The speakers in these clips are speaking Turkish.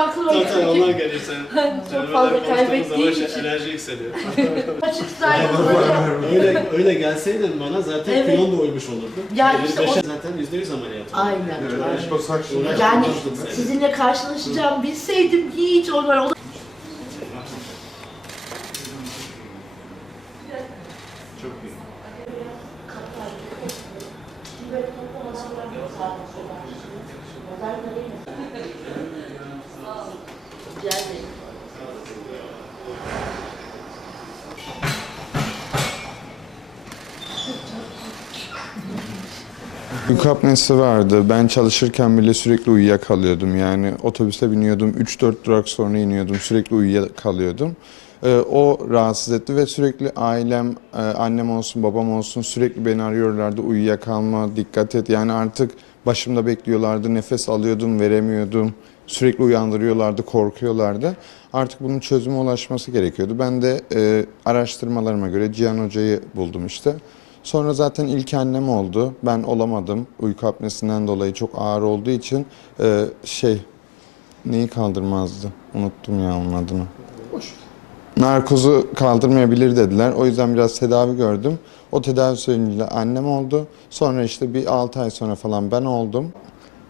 meraklı Zaten bakıyorum. onlar gelirse. Çok fazla kaybettiğim şey, için. enerji yükseliyor. Öyle, öyle gelseydin bana zaten Evet. kilon da uymuş olurdu. Ya Benim işte o- zaten yüzde yüz ameliyat oldu. Aynen. Evet, Yani Uğraştım seni. sizinle karşılaşacağım bilseydim hiç onlar Uyku apnesi vardı. Ben çalışırken bile sürekli uyuyakalıyordum. Yani otobüse biniyordum, 3-4 durak sonra iniyordum. Sürekli uyuyakalıyordum. Ee, o rahatsız etti ve sürekli ailem, e, annem olsun, babam olsun sürekli beni arıyorlardı. Uyuyakalma, dikkat et. Yani artık başımda bekliyorlardı. Nefes alıyordum, veremiyordum. Sürekli uyandırıyorlardı, korkuyorlardı. Artık bunun çözüme ulaşması gerekiyordu. Ben de e, araştırmalarıma göre Cihan Hoca'yı buldum işte. Sonra zaten ilk annem oldu. Ben olamadım. Uyku apnesinden dolayı çok ağır olduğu için e, şey neyi kaldırmazdı? Unuttum ya onun adını. Narkozu kaldırmayabilir dediler. O yüzden biraz tedavi gördüm. O tedavi sürecinde annem oldu. Sonra işte bir 6 ay sonra falan ben oldum.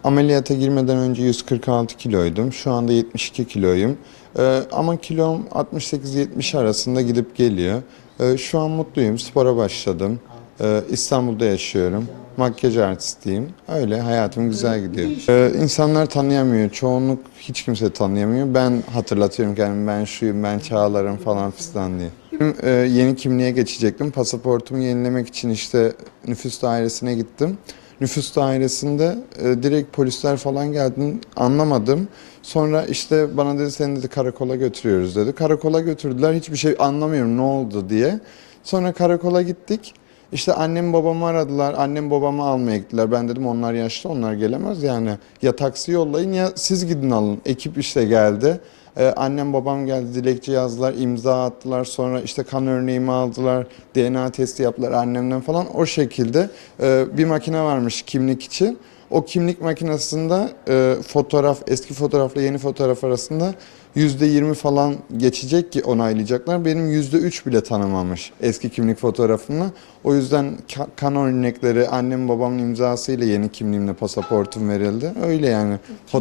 Ameliyata girmeden önce 146 kiloydum. Şu anda 72 kiloyum. Ee, ama kilom 68-70 arasında gidip geliyor. Ee, şu an mutluyum. Spora başladım. Ee, İstanbul'da yaşıyorum. Makyaj artistiyim. Öyle hayatım güzel gidiyor. Ee, insanlar tanıyamıyor. Çoğunluk hiç kimse tanıyamıyor. Ben hatırlatıyorum kendimi. Ben şuyum, ben Çağlar'ım falan fistan diye. Benim, e, yeni kimliğe geçecektim. Pasaportumu yenilemek için işte nüfus dairesine gittim. Nüfus dairesinde e, direkt polisler falan geldi. Anlamadım. Sonra işte bana dedi seni dedi karakola götürüyoruz dedi. Karakola götürdüler. Hiçbir şey anlamıyorum ne oldu diye. Sonra karakola gittik. İşte annem babamı aradılar. Annem babamı almaya gittiler. Ben dedim onlar yaşlı onlar gelemez yani. Ya taksi yollayın ya siz gidin alın. Ekip işte geldi. Ee, annem babam geldi dilekçe yazdılar, imza attılar. Sonra işte kan örneğimi aldılar, DNA testi yaptılar annemden falan. O şekilde e, bir makine varmış kimlik için. O kimlik makinesinde e, fotoğraf, eski fotoğrafla yeni fotoğraf arasında yüzde yirmi falan geçecek ki onaylayacaklar. Benim yüzde üç bile tanımamış eski kimlik fotoğrafımla. O yüzden ka- kan örnekleri annem babamın imzasıyla yeni kimliğimle pasaportum verildi. Öyle yani. Foto-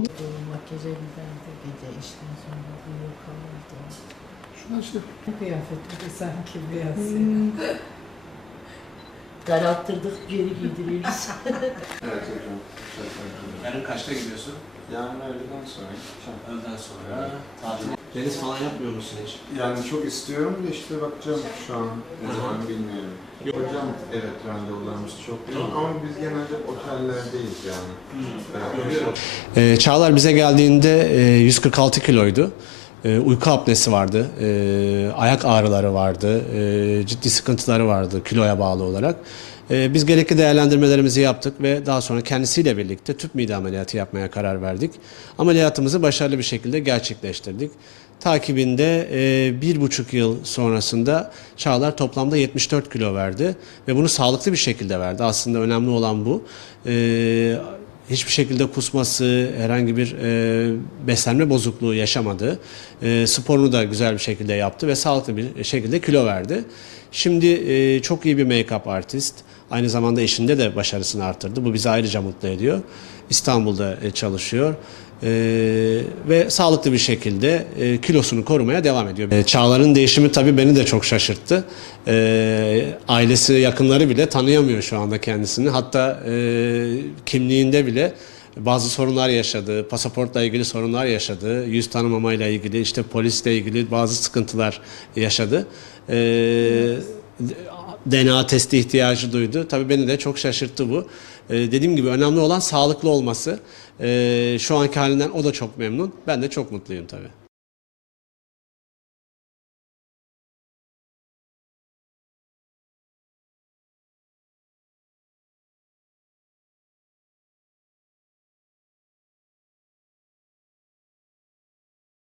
Makyaja giderdi gece işten sonra uyuyakalırdı. Şuna şey Kıyafeti de sanki beyaz. Hmm. Daralttırdık geri giydiriyoruz. Evet hocam. Yarın kaçta gidiyorsun? Yani öğleden sonra. Öğleden sonra. Tatil. Deniz falan yapmıyor musun hiç? Yani çok istiyorum da işte bakacağım şu an ne zaman bilmiyorum. Hocam evet randevularımız çok yoğun ama biz genelde otellerdeyiz yani. Evet, Ee, Çağlar bize geldiğinde e, 146 kiloydu. E, uyku apnesi vardı, e, ayak ağrıları vardı, e, ciddi sıkıntıları vardı kiloya bağlı olarak. Biz gerekli değerlendirmelerimizi yaptık ve daha sonra kendisiyle birlikte tüp mide ameliyatı yapmaya karar verdik. Ameliyatımızı başarılı bir şekilde gerçekleştirdik. Takibinde bir buçuk yıl sonrasında Çağlar toplamda 74 kilo verdi ve bunu sağlıklı bir şekilde verdi. Aslında önemli olan bu. E, hiçbir şekilde kusması, herhangi bir e, beslenme bozukluğu yaşamadı. E, sporunu da güzel bir şekilde yaptı ve sağlıklı bir şekilde kilo verdi. Şimdi e, çok iyi bir make-up artist. Aynı zamanda eşinde de başarısını arttırdı. Bu bizi ayrıca mutlu ediyor. İstanbul'da e, çalışıyor. E, ve sağlıklı bir şekilde e, kilosunu korumaya devam ediyor. E, Çağlar'ın değişimi tabii beni de çok şaşırttı. E, ailesi, yakınları bile tanıyamıyor şu anda kendisini. Hatta e, kimliğinde bile bazı sorunlar yaşadı, pasaportla ilgili sorunlar yaşadı, yüz tanımamayla ilgili, işte polisle ilgili bazı sıkıntılar yaşadı. E, DNA testi ihtiyacı duydu. Tabii beni de çok şaşırttı bu. Ee, dediğim gibi önemli olan sağlıklı olması. Ee, şu anki halinden o da çok memnun. Ben de çok mutluyum tabii.